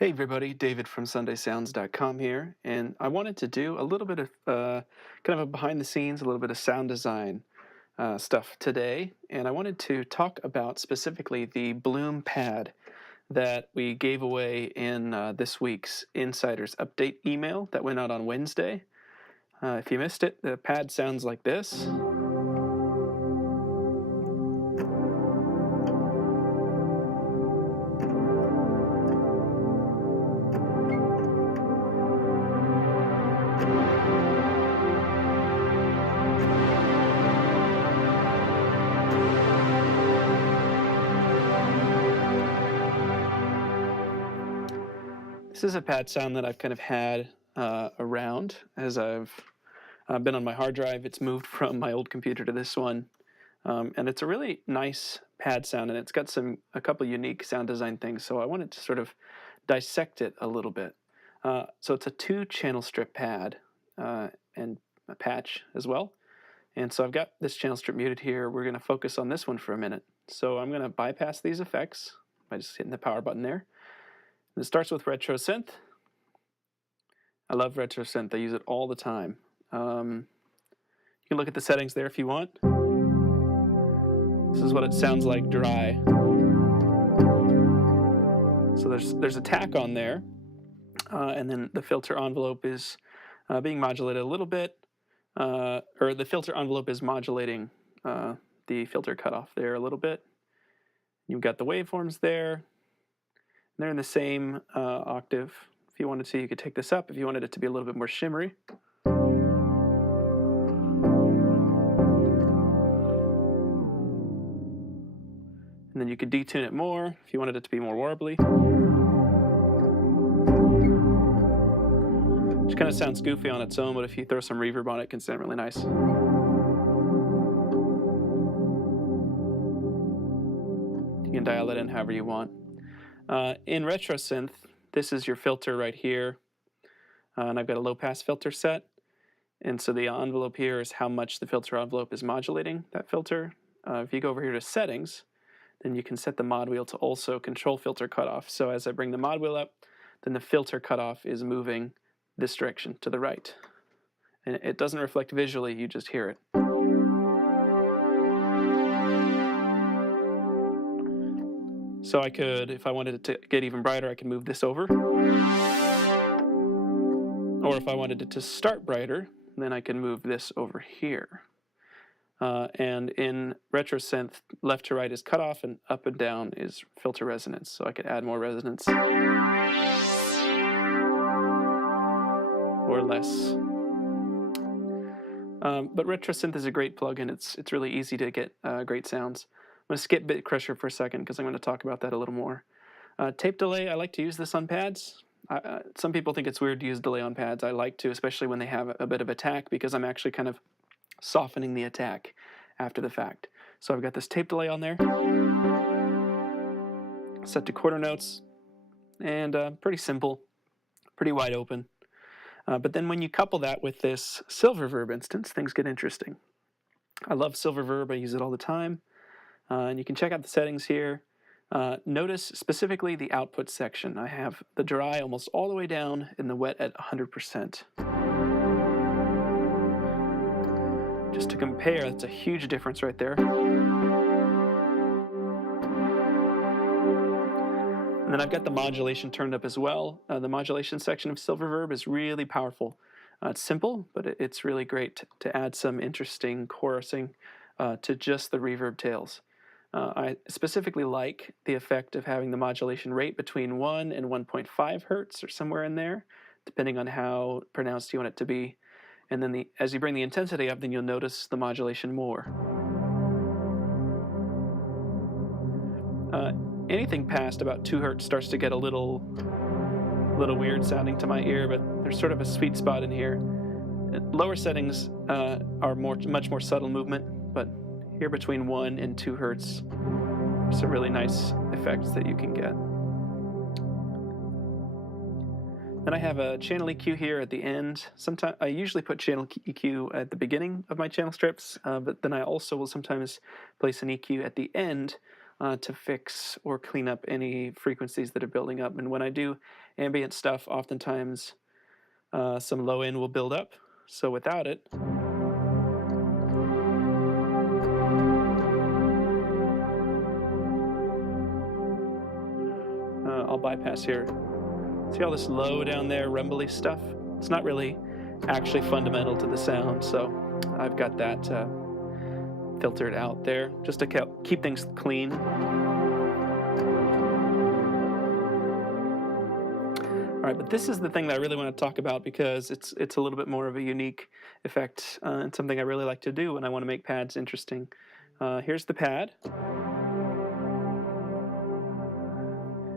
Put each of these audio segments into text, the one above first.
Hey everybody, David from SundaySounds.com here, and I wanted to do a little bit of kind of a behind the scenes, a little bit of sound design stuff today, and I wanted to talk about specifically the Bloom pad that we gave away in this week's Insiders Update email that went out on Wednesday. If you missed it, the pad sounds like this. This is a pad sound that I've kind of had around as I've been on my hard drive. It's moved from my old computer to this one, and it's a really nice pad sound, and it's got a couple unique sound design things. So I wanted to sort of dissect it a little bit. So it's a 2-channel strip pad and a patch as well. And so I've got this channel strip muted here. We're going to focus on this one for a minute. So I'm going to bypass these effects by just hitting the power button there. And it starts with retro synth. I love retro synth. I use it all the time. You can look at the settings there if you want. This is what it sounds like dry. So there's a tack on there, and then the filter envelope is being modulated a little bit, or the filter envelope is modulating the filter cutoff there a little bit. You've got the waveforms there. They're in the same octave. If you wanted to, you could take this up if you wanted it to be a little bit more shimmery. And then you could detune it more if you wanted it to be more warbly. Which kind of sounds goofy on its own, but if you throw some reverb on it, it can sound really nice. You can dial it in however you want. In retro synth, this is your filter right here, and I've got a low pass filter set, and so the envelope here is how much the filter envelope is modulating that filter. If you go over here to settings, then you can set the mod wheel to also control filter cutoff. So as I bring the mod wheel up, then the filter cutoff is moving this direction to the right, and it doesn't reflect visually, you just hear it. So I could, if I wanted it to get even brighter, I could move this over. Or if I wanted it to start brighter, then I can move this over here. And in retro synth, left to right is cutoff, and up and down is filter resonance. So I could add more resonance or less. But retro synth is a great plugin. It's really easy to get great sounds. I'm going to skip Bitcrusher for a second because I'm going to talk about that a little more. Tape delay, I like to use this on pads. Some people think it's weird to use delay on pads. I like to, especially when they have a bit of attack, because I'm actually kind of softening the attack after the fact. So I've got this tape delay on there, set to quarter notes, and pretty simple, pretty wide open. But then when you couple that with this silver verb instance, things get interesting. I love silver verb. I use it all the time. And you can check out the settings here. Notice specifically the output section. I have the dry almost all the way down and the wet at 100%. Just to compare, that's a huge difference right there. And then I've got the modulation turned up as well. The modulation section of silver verb is really powerful. It's simple, but it's really great to add some interesting chorusing to just the reverb tails. I specifically like the effect of having the modulation rate between 1 and 1.5 hertz or somewhere in there, depending on how pronounced you want it to be. And then as you bring the intensity up, then you'll notice the modulation more. Anything past about 2 hertz starts to get a little weird sounding to my ear, but there's sort of a sweet spot in here. Lower settings are much more subtle movement, but here between 1 and 2 hertz, some really nice effects that you can get. Then I have a channel EQ here at the end. Sometimes I usually put channel EQ at the beginning of my channel strips, but then I also will sometimes place an EQ at the end to fix or clean up any frequencies that are building up. And when I do ambient stuff, oftentimes some low end will build up. So without it, I'll bypass here. See all this low down there, rumbly stuff? It's not really actually fundamental to the sound, so I've got that filtered out there just to keep things clean. All right, but this is the thing that I really want to talk about because it's a little bit more of a unique effect and something I really like to do when I want to make pads interesting. Here's the pad.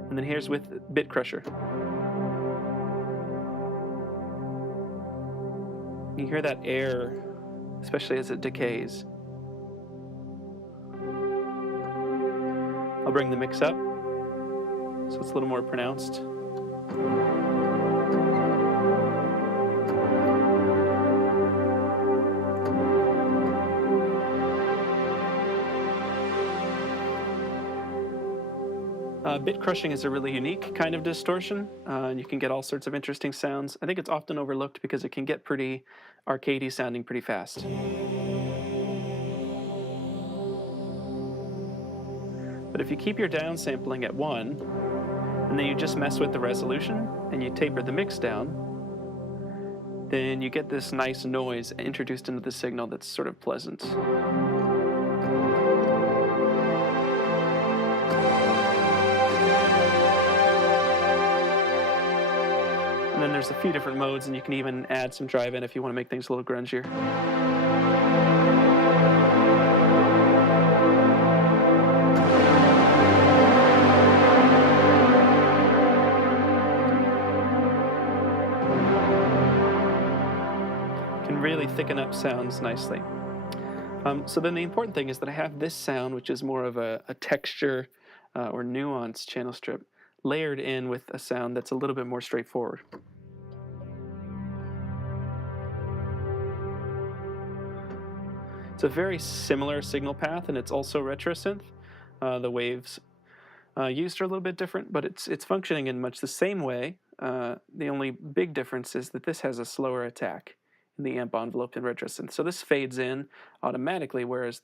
And then here's with Bitcrusher. You hear that air, especially as it decays. I'll bring the mix up so it's a little more pronounced. Bit crushing is a really unique kind of distortion, and you can get all sorts of interesting sounds. I think it's often overlooked because it can get pretty arcadey sounding pretty fast. But if you keep your downsampling at 1, and then you just mess with the resolution, and you taper the mix down, then you get this nice noise introduced into the signal that's sort of pleasant. And then there's a few different modes, and you can even add some drive-in if you want to make things a little grungier. Can really thicken up sounds nicely. So then the important thing is that I have this sound, which is more of a texture or nuanced channel strip, layered in with a sound that's a little bit more straightforward. It's a very similar signal path, and it's also retro synth. The waves used are a little bit different, but it's functioning in much the same way. The only big difference is that this has a slower attack in the amp envelope than retro synth. So this fades in automatically, whereas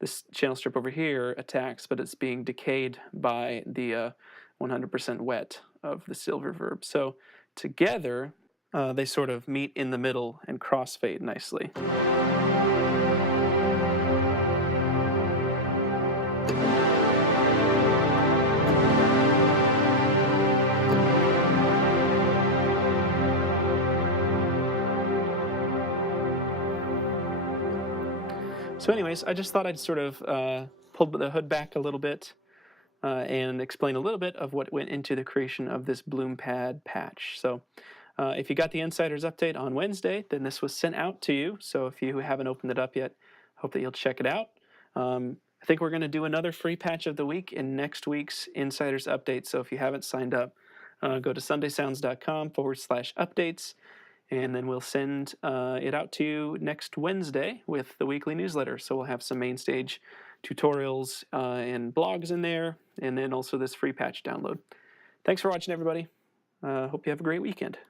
this channel strip over here attacks, but it's being decayed by the 100% wet of the silver verb. So together, they sort of meet in the middle and crossfade nicely. So anyways, I just thought I'd sort of pull the hood back a little bit and explain a little bit of what went into the creation of this Bloom Pad patch. So if you got the Insider's update on Wednesday, then this was sent out to you. So if you haven't opened it up yet, hope that you'll check it out. I think we're going to do another free patch of the week in next week's Insider's update. So if you haven't signed up, go to sundaysounds.com/updates. And then we'll send it out to you next Wednesday with the weekly newsletter. So we'll have some MainStage tutorials and blogs in there, and then also this free patch download. Thanks for watching, everybody. Hope you have a great weekend.